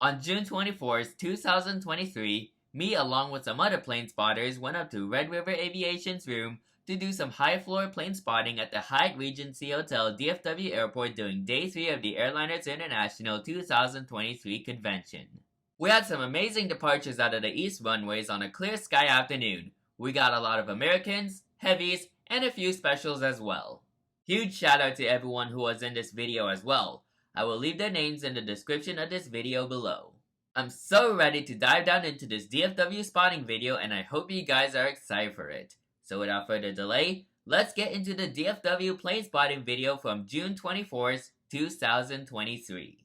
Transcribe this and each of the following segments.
On June 24th, 2023, me along with some other plane spotters went up to Red River Aviation's room to do some high-floor plane spotting at the Hyatt Regency Hotel DFW Airport during Day 3 of the Airliners International 2023 convention. We had some amazing departures out of the east runways on a clear sky afternoon. We got a lot of Americans, heavies, and a few specials as well. Huge shout out to everyone who was in this video as well. I will leave their names in the description of this video below. I'm so ready to dive down into this DFW spotting video and I hope you guys are excited for it. So without further delay, let's get into the DFW plane spotting video from June 24th, 2023.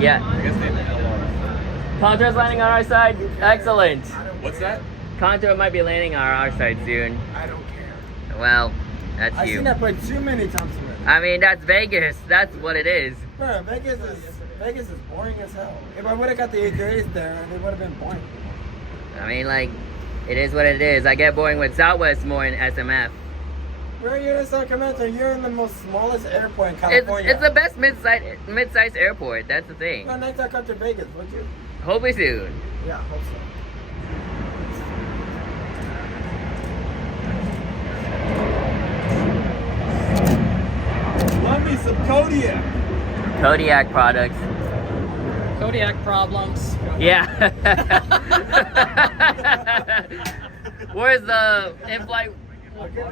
Yeah. Contour's landing on our side. Excellent. What's that? Contour might be landing on our side soon. I don't care. Well, that's I've you. seen that plane too many times already. I mean, that's Vegas. That's what it is. Bro, Vegas is boring as hell. If I would have got the A3s there, it would have been boring. I mean, like, it is what it is. I get boring with Southwest more in SMF. Bro, you're in Sacramento. You're in the most smallest airport in California. It's the best mid-sized airport. That's the thing. Well, next time come to Vegas, would you? Hopefully soon. Yeah, hope so. Love me some Kodiak. Kodiak products. Kodiak problems. Yeah. Where's the in-flight?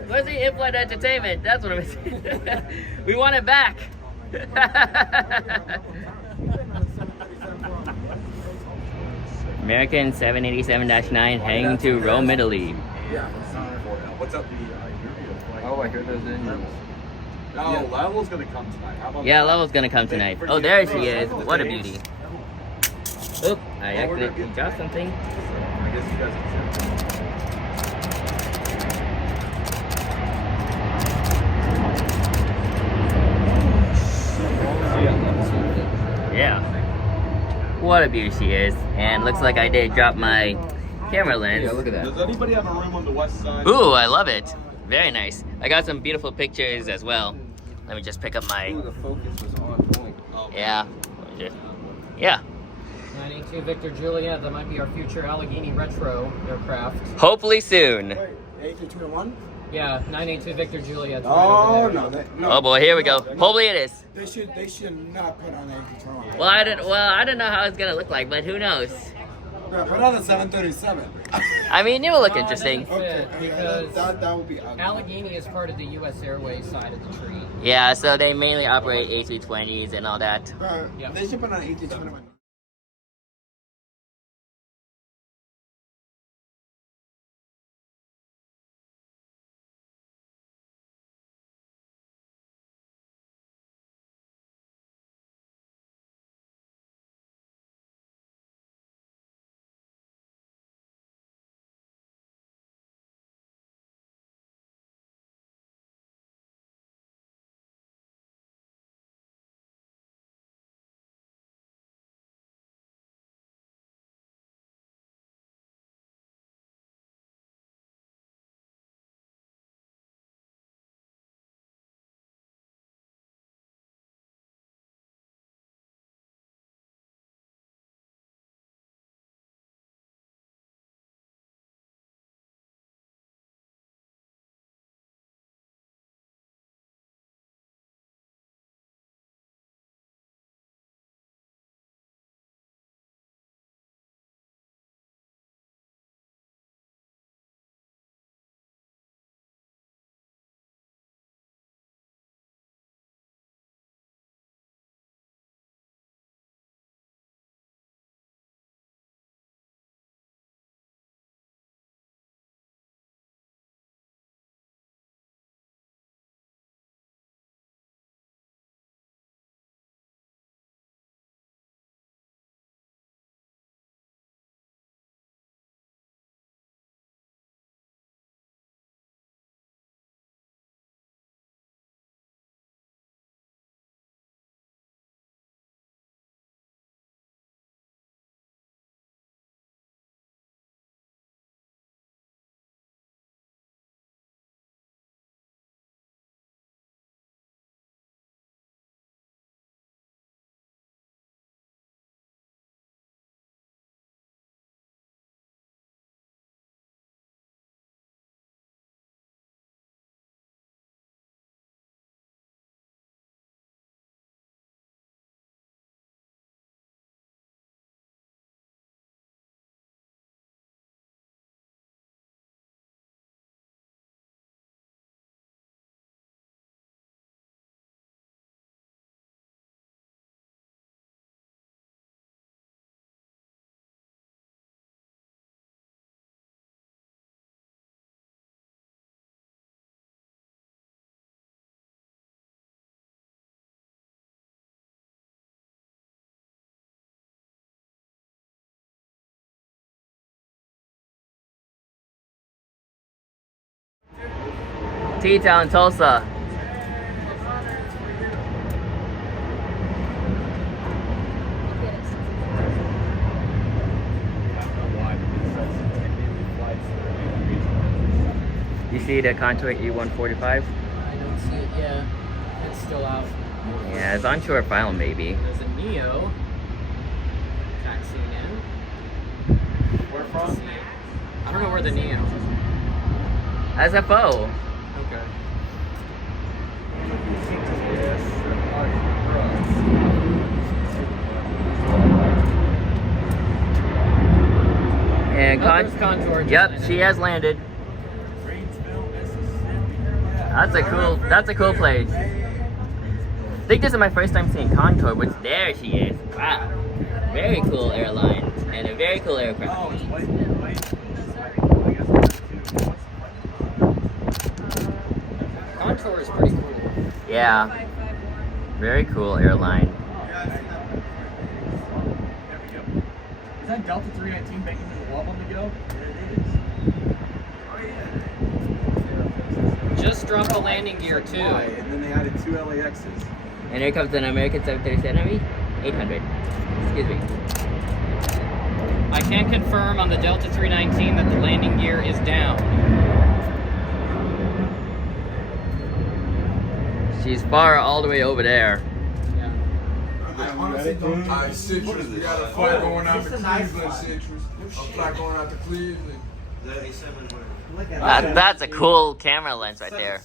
Where's the in-flight entertainment? That's what I'm missing. We want it back. American 787-9 heading to Rome, Italy. Yeah. What's up? Oh, I hear those engines. No, Level's gonna come tonight. How about Yeah, that? Level's gonna come tonight. Oh, there she is. What a beauty. Oop, I accidentally dropped something. I guess you guys can. Yeah. What a beauty she is. And looks like I did drop my camera lens. Yeah, look at that. Does anybody have a room on the west side? Ooh, I love it. Very nice. I got some beautiful pictures as well. Let me just pick up my... Ooh, the focus was on point. Oh, Yeah. Yeah. 982 Victor Juliet, that might be our future Allegheny Retro aircraft. Hopefully soon. Wait, A321? Yeah, 982 Victor Juliet. Oh, no, no. Oh boy, here we go. Hopefully it is. They should not put on A321. Well, I don't know how it's gonna look like, but who knows? Bro, put on the 737. I mean, it will look interesting. Okay, Because that would be ugly. Allegheny is part of the U.S. Airways side of the tree. Yeah, so they mainly operate A320s and all that. Bro, Yep. they should put on A321. T-Town, Tulsa. You see the Contour E145? I don't see it yet. It's still out. Yeah, it's on short file maybe. There's a Neo. Taxiing in. Where from? I don't know where the Neo is. SFO. Okay. And There's Contour. Yep, she has landed. That's a cool place. I think this is my first time seeing Contour, but there she is. Wow. Very cool airline and a very cool aircraft. Contour is pretty cool. Yeah. Very cool airline. Is that Delta 319 making the love on the go? Just dropped the landing gear too. And then they added 2 LAXs. And here comes an American 737 800. Excuse me. I can confirm on the Delta 319 that the landing gear is down. She's far all the way over there. Yeah. Citrus, we got a flight going out to Cleveland, Citrus. A flight going out to Cleveland. That's a cool camera lens right there.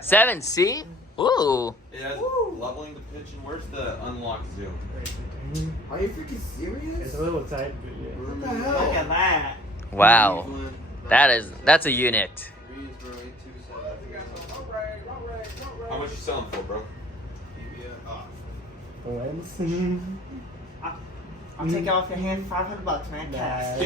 7C? Ooh. It has leveling the pitch, and where's the unlock zoom? Are you freaking serious? It's a little tight, but yeah. What the hell? Look at that. Wow. That's a unit. How much you selling for, bro? The lens? I'll take it off your hand, $500, man. Cash.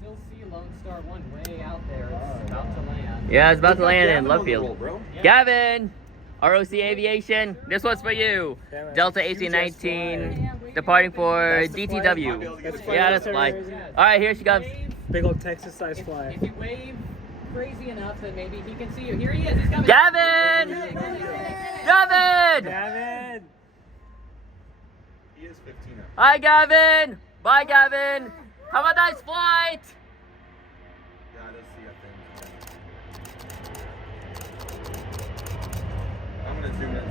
Still see Lone Star 1 way out there. It's about to land. Yeah, it's about to land in left Roll, field. bro. Yeah. Gavin! ROC Aviation, this one's for you. Delta AC-19, departing for DTW. Yeah, that's fly. Alright, here she comes. Big old Texas size fly. If you wave crazy enough, then maybe he can see you. Here he is. He's coming. Gavin! Gavin! Gavin! He is 15 up. Hi, Gavin! Bye, Gavin! Have a nice flight! Yeah, I don't see a thing. I'm gonna zoom in and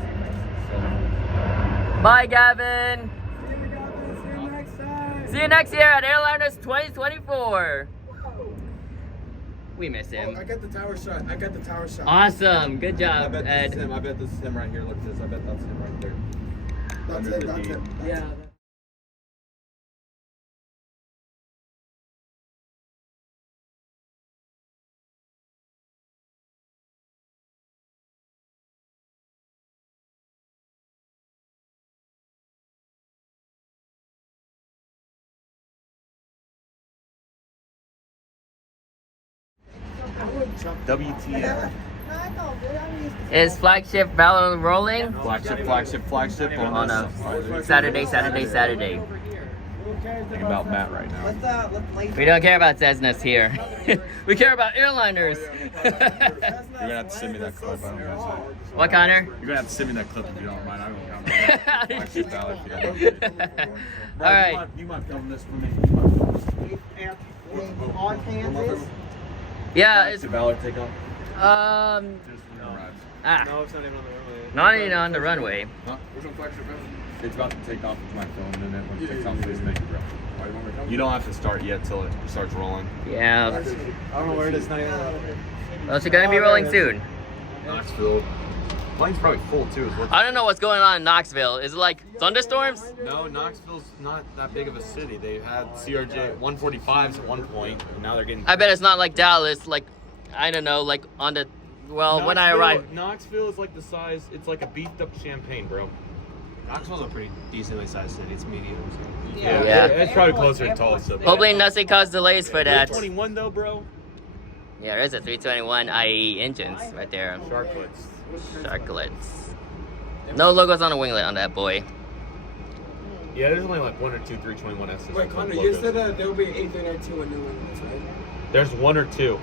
see. Bye, Gavin! See you next time. See you next year at Airliners 2024. We miss him. Oh, I got the tower shot. Awesome. Good I job, bet this Ed. is him. I bet this is him right here. Look at this. I bet that's him right there. That's Under it. the That's D. it. Yeah. WTF. Is flagship Valor rolling? Flagship On a Saturday. Think about Matt right now. We don't care about Cessnas here. We care about airliners. You're gonna have to send me that clip. I don't know. What, Connor? You're gonna have to send me that clip if you don't mind. I don't know. Flagship Valor. All right. You might film this for me. On Kansas. Yeah, it's Valor take off. ah, No, it's not even on the runway. not even on the runway. Huh? It's about to take off with my phone, and then when it takes off, please make it real. You don't have to start yet till it starts rolling. Yeah. I don't know where it is. Not even on the runway. Well, it's gonna be rolling soon. Knoxville. Plane's probably full too. Is what I don't know what's going on in Knoxville. Is it like thunderstorms? No, Knoxville's not that big of a city. They had CRJ 145s at one point, and now they're getting. I bet it's not like Dallas. Like, I don't know. Like on the, well, when I arrived. Knoxville is like the size. It's like a beefed up Champagne, bro. Knoxville's a pretty decently sized city. It's medium. So. Yeah. It's probably closer to Tulsa. but- Hopefully nothing caused delays for that. 21 though, bro. Yeah, there's a 321 IE engines right there. Sharklets. Sharklets. No logos on the winglet on that boy. Yeah, there's only like one or two 321s. Wait, Connor, you said that there will be an 8392 and new ones, right? There's one or two.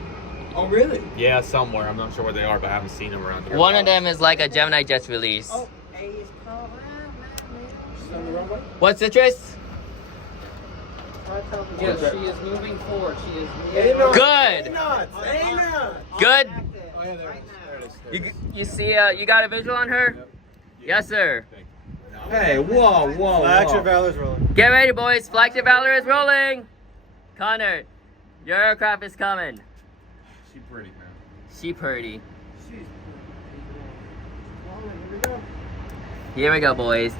Oh, really? Yeah, somewhere. I'm not sure where they are, but I haven't seen them around here. One of them is like a Gemini just released. She's on the runway? What, Citrus? Yes, she is moving forward. She is moving Hey, no. Good. Hey, no. Good. Oh, yeah, there it is. You see, you got a visual on her? Yes, sir. Hey, whoa. Flagship Valor's rolling. Get ready, boys. Flagship Valor is rolling. Connor, your aircraft is coming. She pretty, man. She pretty. Here we go, boys.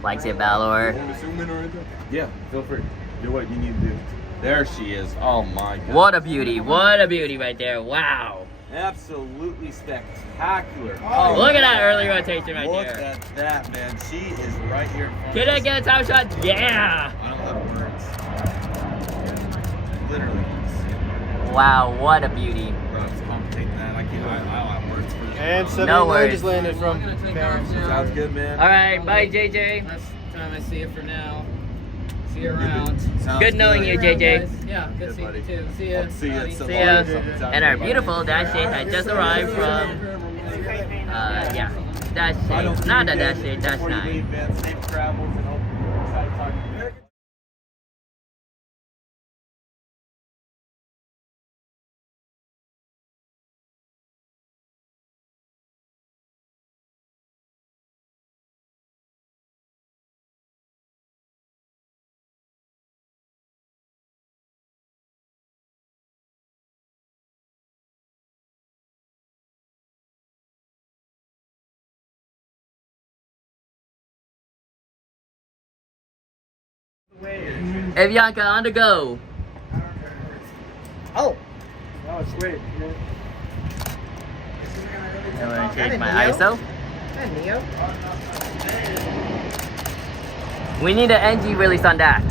Flagship Valor. Yeah, feel free. Do what you need to do. There she is. Oh my god. What a beauty. What a beauty right there. Wow. Absolutely spectacular. Look at that early rotation right Look there. at that, man. She is right here in front Can of I us. get a top shot? Yeah. I don't have words. Literally. Wow, what a beauty. Bro, it's commentating that. I don't have words for this. And bro. 79 worries. just landed from I'm gonna take Paris. off now. Sounds good, man. All right, bye, JJ. Last time I see you for now. See you around. Sounds Good knowing you, JJ. Guys. Yeah, good seeing you too. See ya. I'll see you at buddy. some See ya. Sounds And our good. beautiful Dash 8 had just arrived from, yeah, Dash 8. Not a Dash 8, Dash 9. Safe travels and hope you're excited talking to you. Avianca on the go. Oh. Oh, sweet. I'm gonna change my ISO. Neo. We need an NG release on that.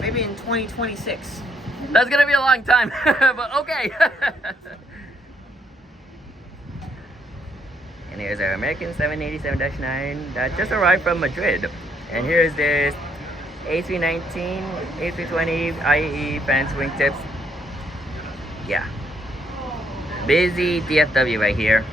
Maybe in 2026. That's gonna be a long time, but okay. And here's our American 787-9 that just arrived from Madrid. And here's this A319, A320, IAE, fans, wingtips. Yeah. Busy DFW right here.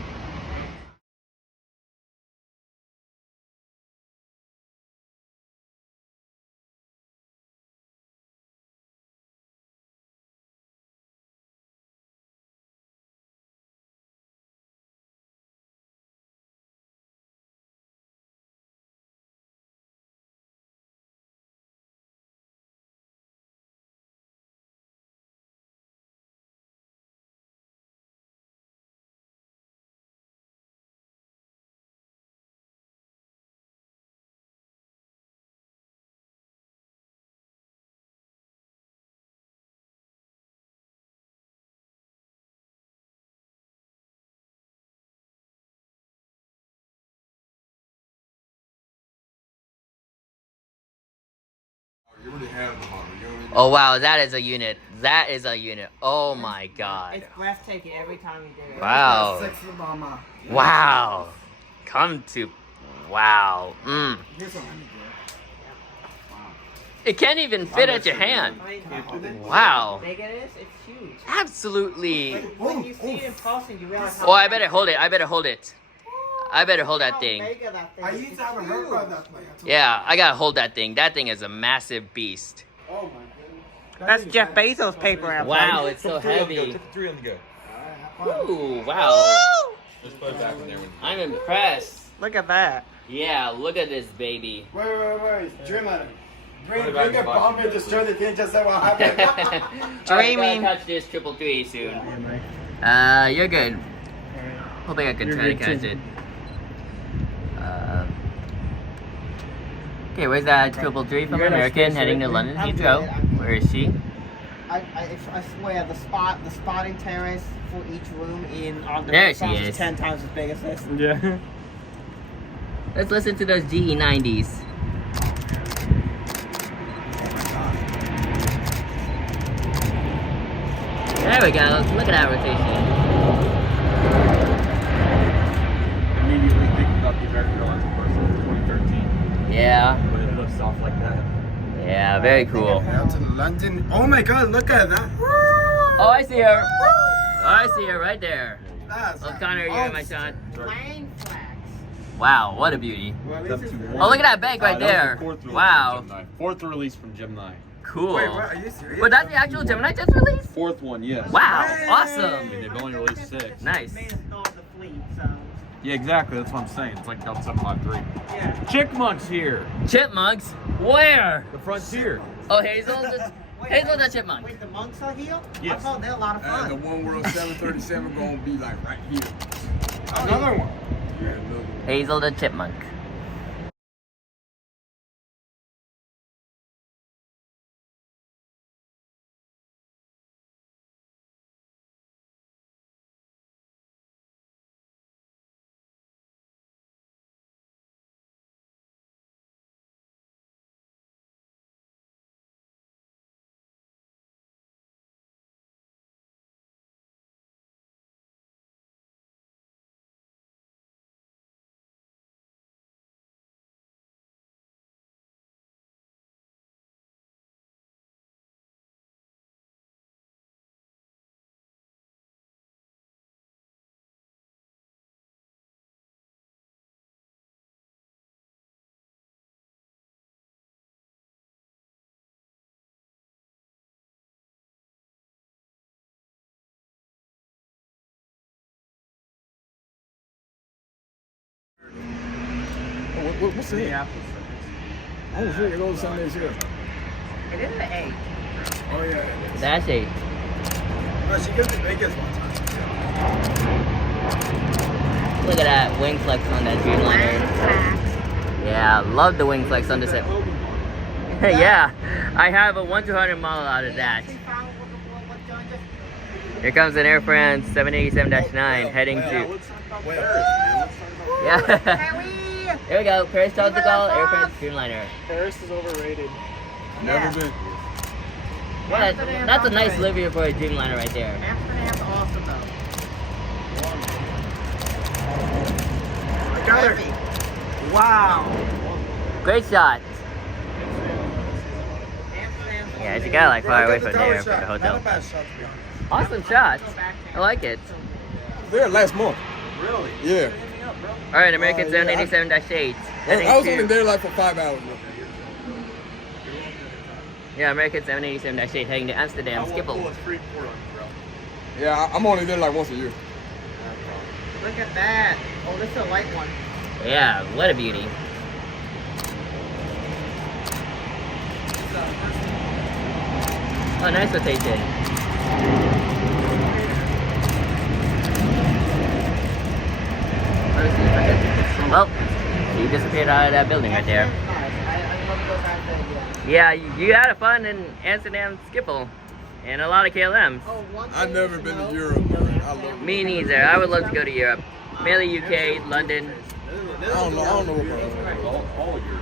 You already have the model. You don't even Oh wow, that is a unit. That is a unit. Oh my god. It's breathtaking every time you do it. Wow. Sexy mama. Wow. Come to. Wow. Here's one. It can't even fit at your hand. Wow. How big it is? It's huge. Absolutely. When you see it in person, you realize how Oh, I better hold it. I better hold it. I better hold that how thing. big of that thing I is. used to have a hurt by that plane. Yeah, I gotta hold that thing. That thing is a massive beast. Oh my goodness. That's Jeff Bezos' paper airplane. Wow, it's so heavy. 3 on the go. Ooh, wow. Just put it back in there when I'm impressed. Look at that. Yeah, look at this baby. Wait. Dreamliner. Bring it back a in the box. bomb and destroy the thing, just say what happened. Dreaming. I gotta catch this 333 soon. You're good. Hoping I can try to catch it. Okay, where's that 333 from American heading to London Heathrow? Where is she? I swear the spotting terrace for each room on the There she restaurant is. is 10 times as big as this. Yeah. Let's listen to those GE90s. There we go. Look at that rotation. immediately thinking about the American Airlines person in 2013. Yeah. When it lifts off like that. Yeah, very cool. Down to London. Oh my god, look at that. Oh, I see her. Oh, I see her right there. That's Oh, Connor, you're in my shot. Flying flags. Wow, what a beauty. Well, Up this to is one. Oh, look at that bank right That was the there. fourth release Wow. from Gemini. Fourth release from Gemini. Cool. Wait, what? Are you serious? But that's the actual Gemini just released? Fourth one, yes. Wow, I awesome. mean, they've only released 6. Nice. Made us start the fleet, so Yeah, exactly. That's what I'm saying. It's like Delta 753. yeah. Chipmunks here. Chipmunks? Where? The frontier. Oh, Hazel the chipmunk. Wait, the monks are here? Yes. I thought they're a lot of And the fun. One World 737 gonna be like right here. Another one. Yeah, another one. Hazel the chipmunk. What's it? Oh shit, it goes Sunday here. It is an 8. Oh yeah. Dash 8. Oh, she gives me Vegas one time. Look at that wing flex on that Dreamliner. Yeah, love the wing flex on this. Yeah, I have a 1-200 model out of that. Here comes an Air France 787-9 heading to. Yeah. Here we go. Paris Charles de Gaulle, Air France Dreamliner. Paris is overrated. Never been. Yeah, that's a nice livery for a Dreamliner right there. Amsterdam's awesome though. I got her. Wow. Great shot. Amsterdam's Yeah, you gotta like far Bro, away I got from tower there for the shot. hotel. Not a bad shot, to be honest. Awesome shot. I like it. There last month. Really? Yeah. All right, American yeah, 787-8. I was only there like for 5 hours. Yeah, American 787-8 heading to Amsterdam, Schiphol. Yeah, I'm only there like once a year. Look at that. Oh, this is a light one. Yeah, what a beauty. Oh, nice rotation. Well, she disappeared out of that building right there. Nice. I love to go back there again. Yeah, you had fun in Amsterdam, Schiphol, and a lot of KLMs. Oh, one I've thing never to been know, to Europe, man. I love it. Me neither. I would love to go to Europe. Mainly UK, London. I don't know what. All of your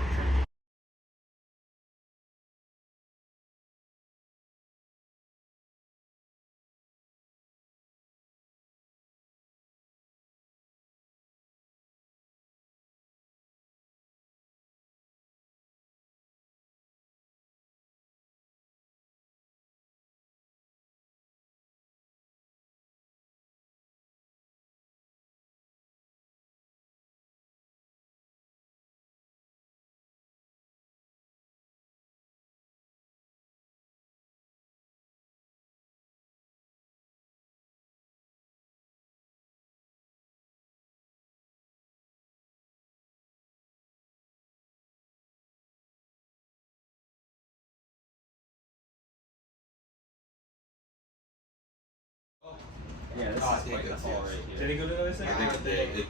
Yeah, this is like the hall right here. Did he go to the other side?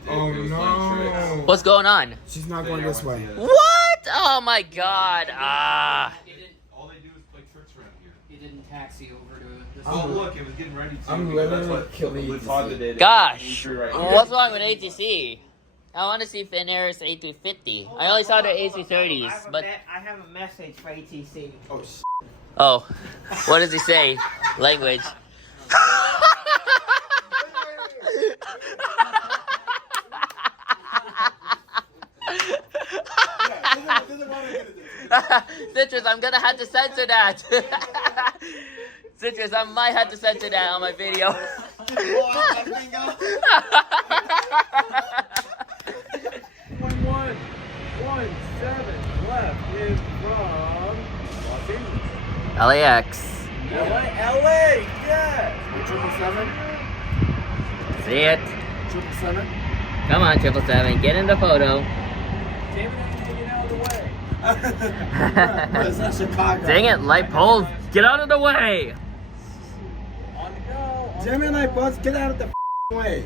Oh no. What's going on? She's not going this way. What? Oh my god. Ah. All they do is play tricks around here. He didn't taxi over to this. Oh, look, it was getting ready to. I'm literally killing you. Gosh. What's wrong with ATC? I want to see Finnair's A350. I only saw their AC30s, but... I have a message for ATC. Oh, Oh. What does he say? Language. Citrus, I'm gonna have to censor that. Citrus, I might have to censor that on my video. 117 left is from Los Angeles. LAX. LA, yes! 777? See it? 777? Come on, 777, get in the photo. Damn it, I need to get out of the way. It's not Chicago. Dang it, light poles, get out of the way! On the go. Jimmy and I both get out of the way.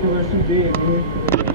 Killer 2D.